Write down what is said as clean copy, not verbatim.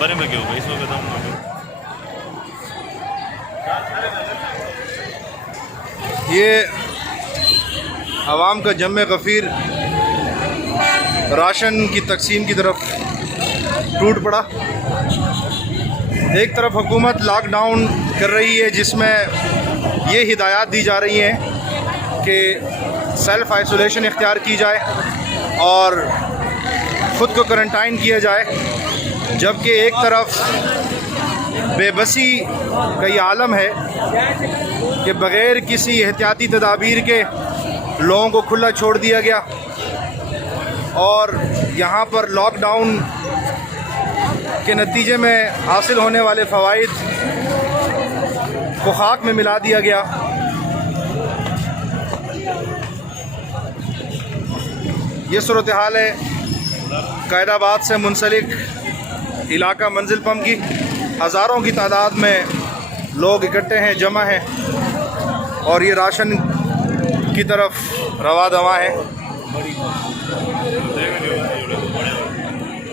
बड़े में क्यों भाई, इसमें बताऊँ। ये आवाम का जम्मे गफ़ीर राशन की तकसीम की तरफ टूट पड़ा। एक तरफ हुकूमत लॉकडाउन कर रही है जिसमें ये हिदायत दी जा रही हैं कि सेल्फ़ आइसोलेशन इख्तियार की जाए और ख़ुद को क्वारंटाइन किया जाए, जबकि एक तरफ बेबसी का ये आलम है कि बग़ैर किसी एहतियाती तदाबीर के लोगों को खुला छोड़ दिया गया और यहाँ पर लॉकडाउन के नतीजे में हासिल होने वाले फ़वाइद को खाक में मिला दिया गया। ये सूरत हाल है कैदाबाद से मुंसलिक इलाका मंजिल पम्प की। हज़ारों की तादाद में लोग इकट्ठे हैं, जमा हैं और ये राशन की तरफ रवा दवा है।